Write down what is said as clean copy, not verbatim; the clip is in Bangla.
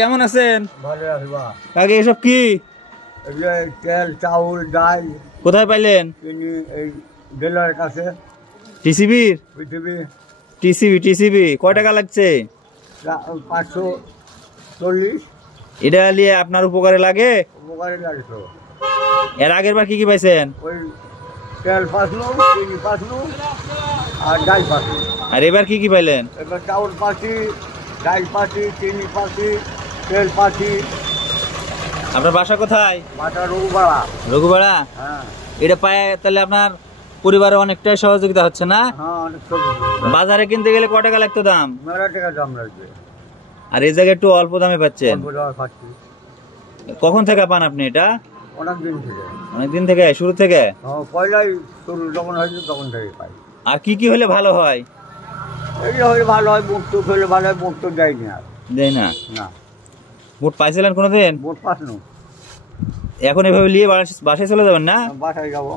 কেমন আছেন? ভালো আছি বা। কাকে এসব কি? তেল, চাউল, ডাল। কোথায় পাইলেন? এই ডিলারের কাছে। টিসিবির? টিসিবি কয় টাকা লাগছে? 540। এটা নিয়ে আপনার উপকারে লাগে? উপকারে লাগে তো। এর আগের বার কি কি পাইছেন? ওই তেল পাসলো, চিনি পাসলো আর ডাল পাসলো। আর এবার কি কি পাইলেন? এবার চাউল পাসি, ডাল পাসি, চিনি পাসি, তেল পাসি। আপনার বাসা কোথায়? বাটা রঘুপাড়া। রঘুপাড়া? হ্যাঁ। এটা পায় তাহলে আপনার পরিবারে অনেকটাই সহযোগিতা হচ্ছে না? হ্যাঁ, অনেক। বাজারে কিনতে গেলে কয় টাকা লাগতো দাম? মেলা টাকা দাম লাগবে। আর এই জায়গায় একটু অল্প দামে পাচ্ছেন। কখন থেকে পান আপনি এটা? অনেকদিন থেকে। অনেকদিন থেকে, শুরু থেকে? পয়লাই শুরু যখন হয়েছে তখন থেকে পাই। আর কি কি হলে ভালো হয়? এই হলে ভালো হয়, বুট টুট হলে ভালো হয়। বুট তো দেয়নি আর। দেয় না? না। বুট পাইছিলেন কোনোদিন? বুট পাসনো। এখন এভাবে নিয়ে বাসায় চলে যাবেন না? বাসায় যাবো।